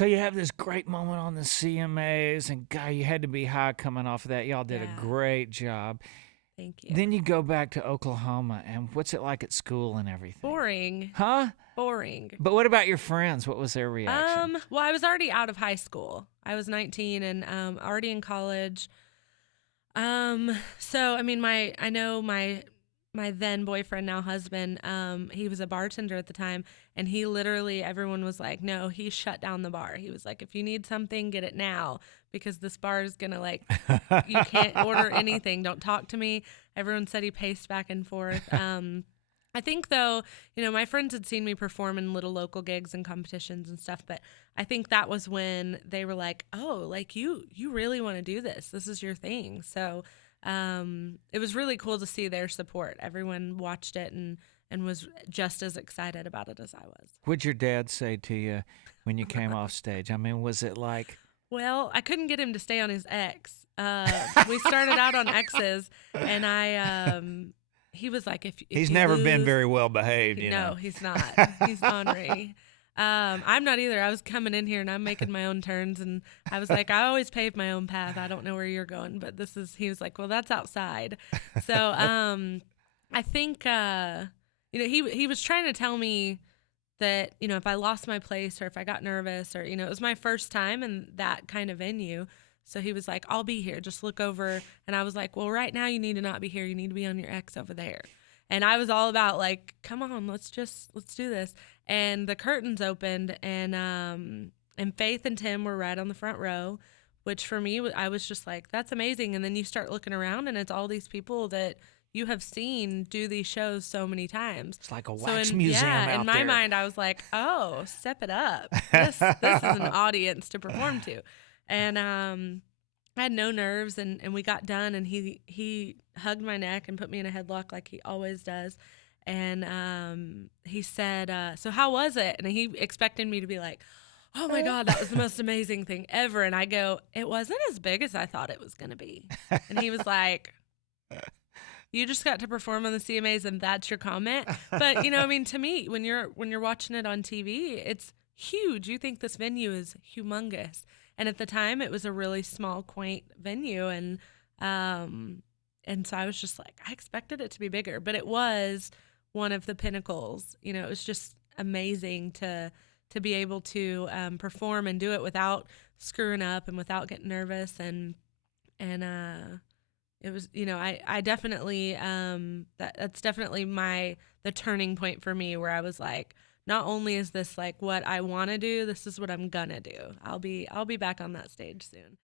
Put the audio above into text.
So you have this great moment on the CMAs, and God, you had to be high coming off of that. Y'all did a Yeah. great job. Thank you. Then you go back to Oklahoma, and what's it like at school and everything? Boring. Huh? Boring. But what about your friends? What was their reaction? Well, I was already out of high school. I was 19 and already in college. So I mean, I know my then boyfriend, now husband, he was a bartender at the time, and he literally, everyone was like, no, he shut down the bar. He was like, if you need something, get it now, because this bar is gonna, like, you can't order anything. Don't talk to me. Everyone said he paced back and forth. I think, though, my friends had seen me perform in little local gigs and competitions and stuff, but I think that was when they were like, oh, like, you really want to do this. This is your thing. So it was really cool to see their support. Everyone watched it and was just as excited about it as I was. What'd your dad say to you when you came off stage? I mean, was it like... Well, I couldn't get him to stay on his X. We started out on X's, and he was like, if He's you never lose, been very well behaved, No, he's not. He's ornery. I'm not either. I was coming in here and I'm making my own turns, and I was like, I always pave my own path. I don't know where you're going, but he was like, well, that's outside. So I think he was trying to tell me that, if I lost my place or if I got nervous or, it was my first time in that kind of venue. So he was like, I'll be here. Just look over. And I was like, well, right now you need to not be here. You need to be on your X over there. And I was all about, like, come on, let's do this. And the curtains opened, and Faith and Tim were right on the front row, which for me, I was just like, that's amazing. And then you start looking around, and it's all these people that you have seen do these shows so many times. It's like a wax museum out there. In my mind, I was like, oh, step it up. This is an audience to perform to. And I had no nerves, and we got done, and he hugged my neck and put me in a headlock like he always does. And he said, so how was it? And he expected me to be like, oh my God, that was the most amazing thing ever. And I go, it wasn't as big as I thought it was going to be. And he was like, you just got to perform on the CMAs and that's your comment. But, to me, when you're watching it on TV, it's huge. You think this venue is humongous. And at the time it was a really small, quaint venue. And so I was just like, I expected it to be bigger, but it was one of the pinnacles. It was just amazing to be able to perform and do it without screwing up and without getting nervous. And it was, I definitely, that's definitely the turning point for me, where I was like, not only is this like what I want to do, this is what I'm gonna do. I'll be back on that stage soon.